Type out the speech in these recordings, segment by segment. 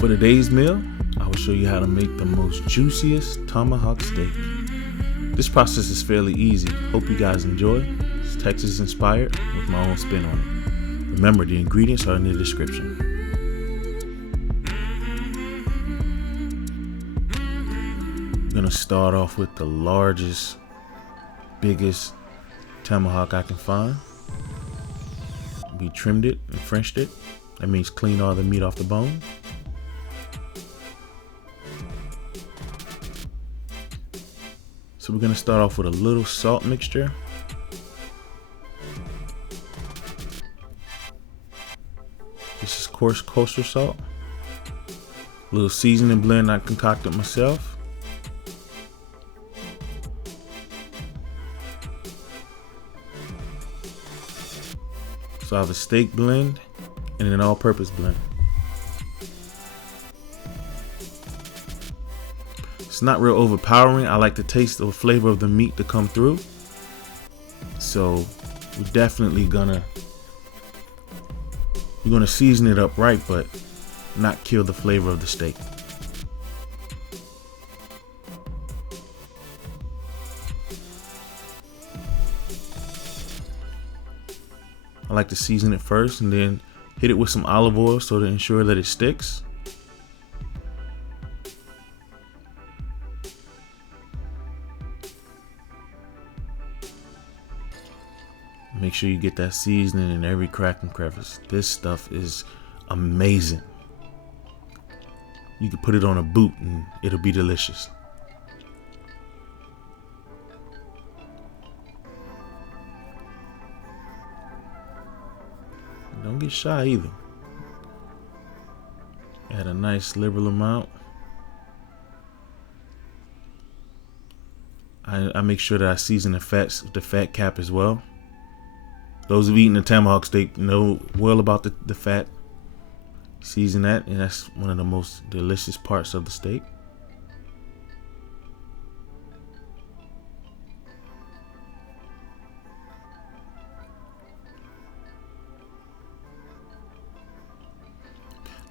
For today's meal, I will show you how to make the most juiciest tomahawk steak. This process is fairly easy. Hope you guys enjoy. It's Texas inspired with my own spin on it. Remember, the ingredients are in the description. I'm gonna start off with the largest, biggest tomahawk I can find. We trimmed it and Frenched it. That means clean all the meat off the bone. So we're gonna start off with a little salt mixture. This is coarse kosher salt. A little seasoning blend I concocted myself. So I have a steak blend and an all-purpose blend. It's not real overpowering. I like the taste or flavor of the meat to come through. So we're definitely gonna season it up right, but not kill the flavor of the steak. I like to season it first and then hit it with some olive oil so to ensure that it sticks. Make sure you get that seasoning in every crack and crevice. This stuff is amazing. You can put it on a boot and it'll be delicious. Don't get shy either. Add a nice liberal amount. I make sure that I season the fat cap as well. Those who've eaten the tomahawk steak know well about the fat. Season that, and that's one of the most delicious parts of the steak.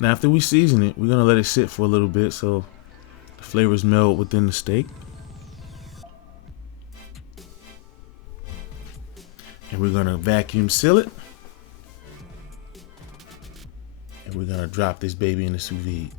Now after we season it, we're gonna let it sit for a little bit so the flavors meld within the steak. And we're gonna vacuum seal it. And we're gonna drop this baby in the sous vide.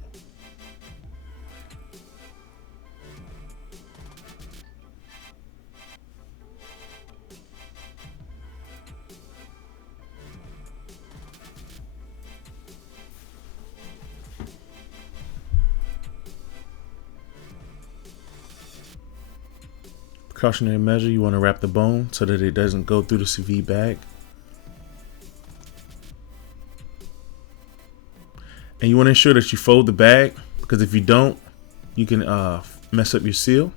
Precautionary measure, you want to wrap the bone so that it doesn't go through the sous vide bag. And you want to ensure that you fold the bag, because if you don't, you can mess up your seal.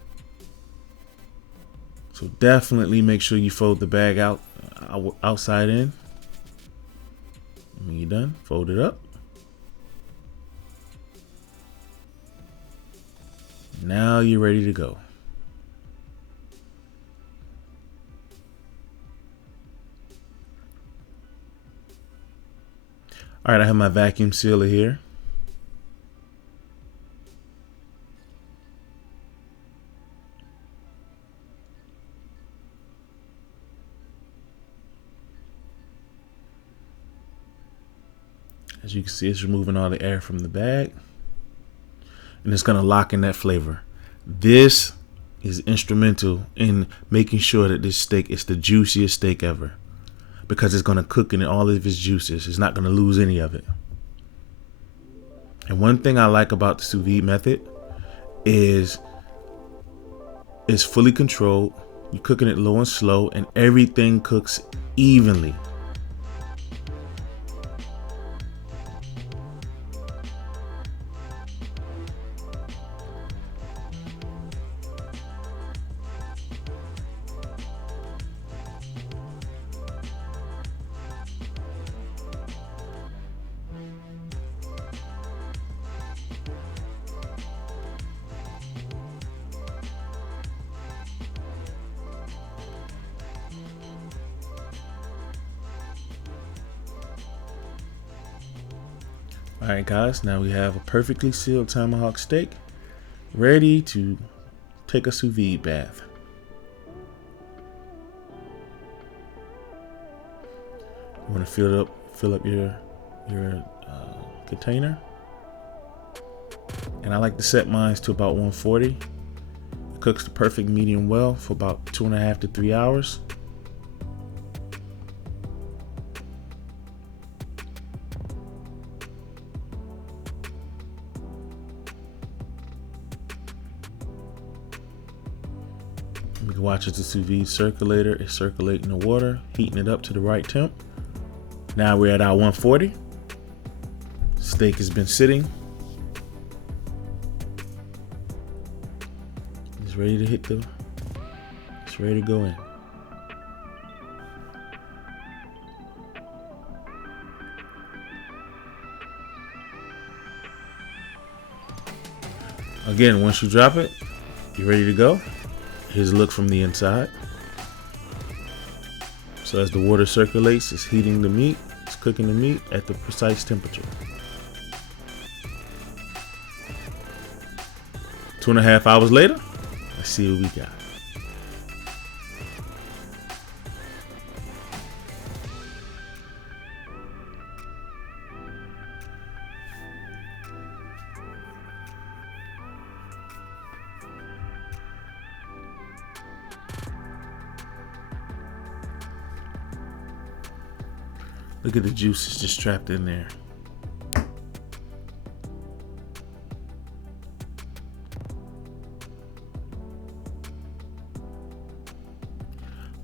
So definitely make sure you fold the bag outside in. And when you're done, fold it up. Now you're ready to go. All right, I have my vacuum sealer here. As you can see, it's removing all the air from the bag. And it's gonna lock in that flavor. This is instrumental in making sure that this steak is the juiciest steak ever, because it's gonna cook in all of its juices. It's not gonna lose any of it. And one thing I like about the sous vide method is it's fully controlled. You're cooking it low and slow, and everything cooks evenly. Alright guys, now we have a perfectly sealed tomahawk steak ready to take a sous vide bath. You want to fill up your container, and I like to set mine to about 140. It cooks the perfect medium well for about 2.5 to 3 hours. You can watch as the sous vide circulator is circulating the water, heating it up to the right temp. Now we're at our 140. Steak has been sitting. It's ready to it's ready to go in. Again, once you drop it, you're ready to go. Here's a look from the inside. So as the water circulates, it's heating the meat, it's cooking the meat at the precise temperature. 2.5 hours later, let's see what we got. Look at the juices just trapped in there.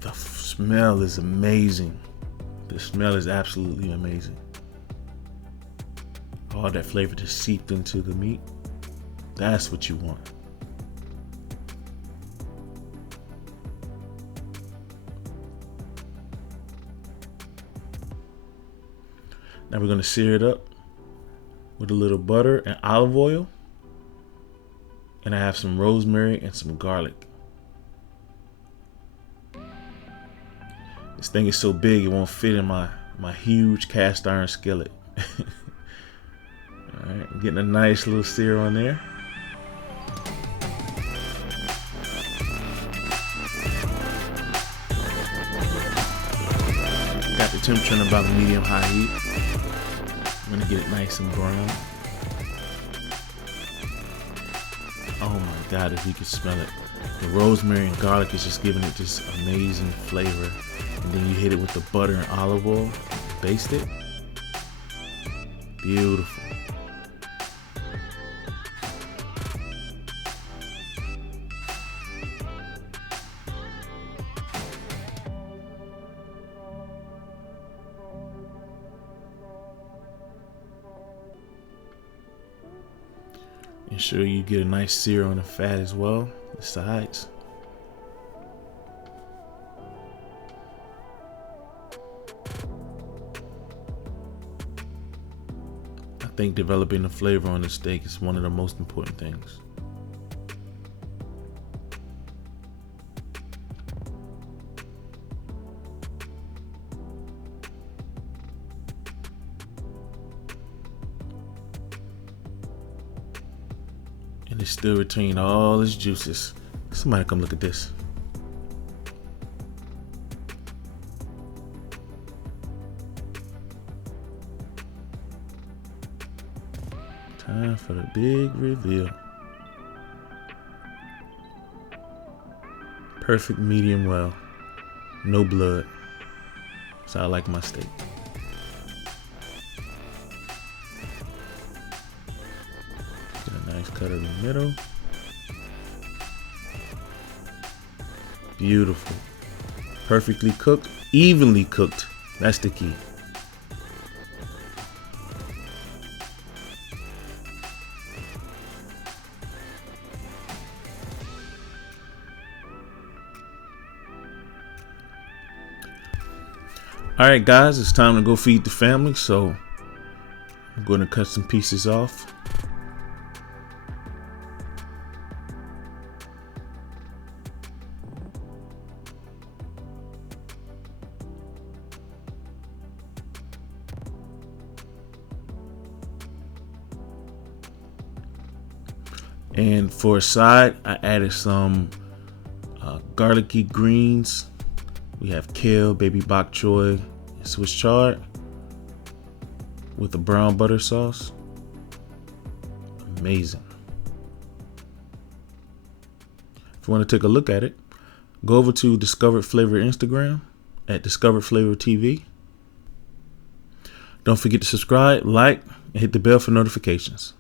The smell is amazing. The smell is absolutely amazing. All that flavor just seeped into the meat. That's what you want. Now we're going to sear it up with a little butter and olive oil. And I have some rosemary and some garlic. This thing is so big it won't fit in my huge cast iron skillet. Alright, I'm getting a nice little sear on there. Got the temperature in about medium-high heat. I'm gonna get it nice and brown. Oh my God, if you can smell it. The rosemary and garlic is just giving it this amazing flavor. And then you hit it with the butter and olive oil, baste it. Beautiful. Ensure you get a nice sear on the fat as well, the sides. I think developing the flavor on the steak is one of the most important things. And it's still retaining all its juices. Somebody come look at this. Time for the big reveal. Perfect medium well. No blood. That's how I like my steak. Get a nice cut in the middle. Beautiful. Perfectly cooked, evenly cooked. That's the key. Alright guys, it's time to go feed the family, so I'm going to cut some pieces off. And for a side, I added some garlicky greens. We have kale, baby bok choy, and Swiss chard with a brown butter sauce. Amazing. If you want to take a look at it, go over to Discovered Flavor Instagram at Discovered Flavor TV. Don't forget to subscribe, like, and hit the bell for notifications.